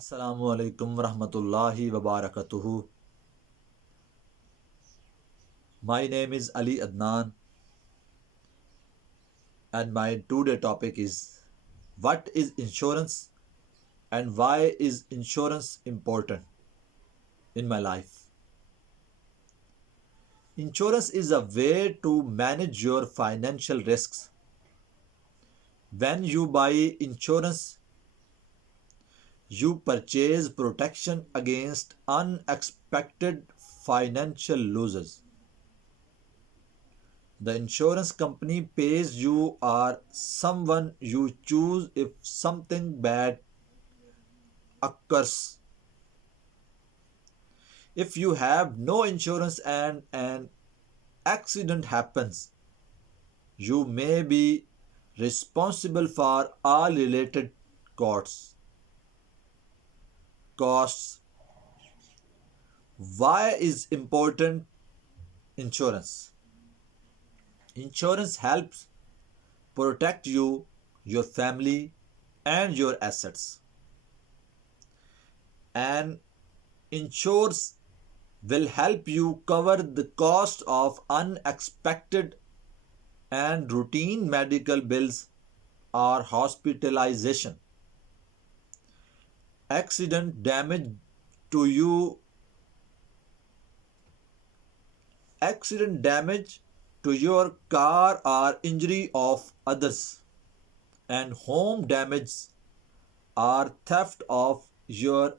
Assalamu alaikum warahmatullahi wabarakatuhu. My name is Ali Adnan and my today topic is what is insurance and why is insurance important in my life. Insurance is a way to manage your financial risks. When you buy insurance, you purchase protection against unexpected financial losses. The insurance company pays you or someone you choose if something bad occurs. If you have no insurance and an accident happens, you may be responsible for all related costs, costs. Why is important insurance? Insurance helps protect you, your family, and your assets, and insures will help you cover the cost of unexpected and routine medical bills or hospitalization. Accident damage to you Accident damage to your car or injury of others, and home damage or theft of your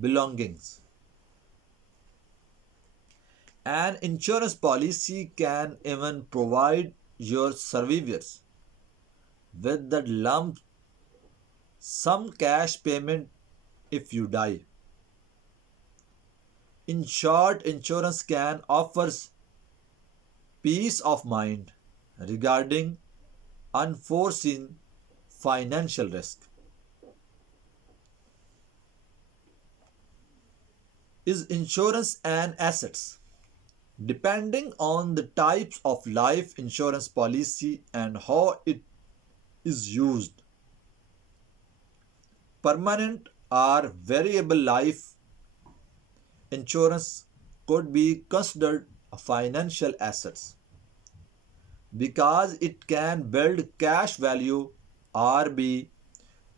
belongings. An insurance policy can even provide your survivors with the lump sum cash payment if you die. In short, insurance can offer peace of mind regarding unforeseen financial risk. Is insurance an assets? Depending on the types of life insurance policy and how it is used, permanent or variable life insurance could be considered a financial assets because it can build cash value or be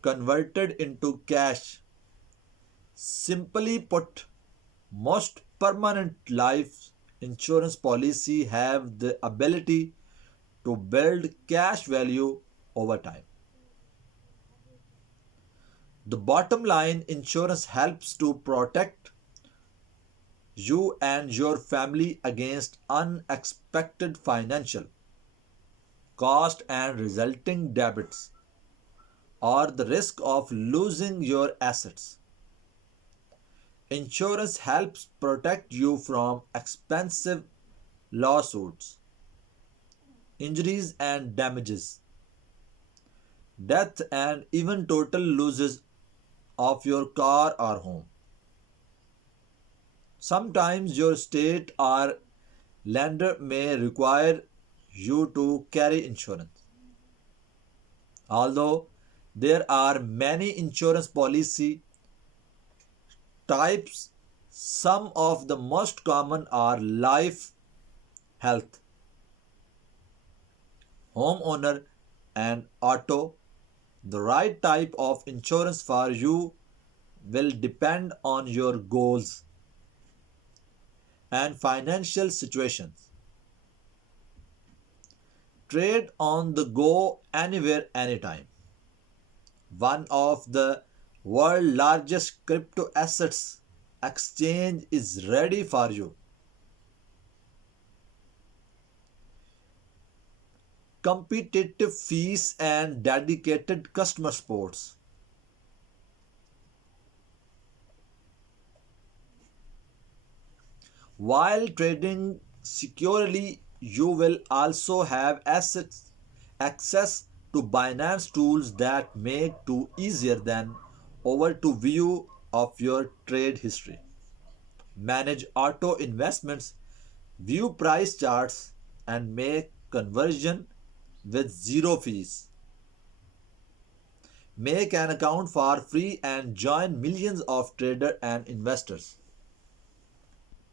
converted into cash. Simply put, most permanent life insurance policy have the ability to build cash value over time. The bottom line, insurance helps to protect you and your family against unexpected financial cost and resulting debits or the risk of losing your assets. Insurance helps protect you from expensive lawsuits, injuries and damages, death, and even total losses of your car or home. Sometimes your state or lender may require you to carry insurance. Although there are many insurance policy types, some of the most common are life, health, homeowner, and auto. The right type of insurance for you will depend on your goals and financial situations. Trade on the go anywhere, anytime. One of the world's largest crypto assets exchange is ready for you. Competitive fees and dedicated customer supports. While trading securely, you will also have access to Binance tools that make it easier than ever to view of your trade history, manage auto investments, view price charts, and make conversion with zero fees. Make an account for free and join millions of traders and investors.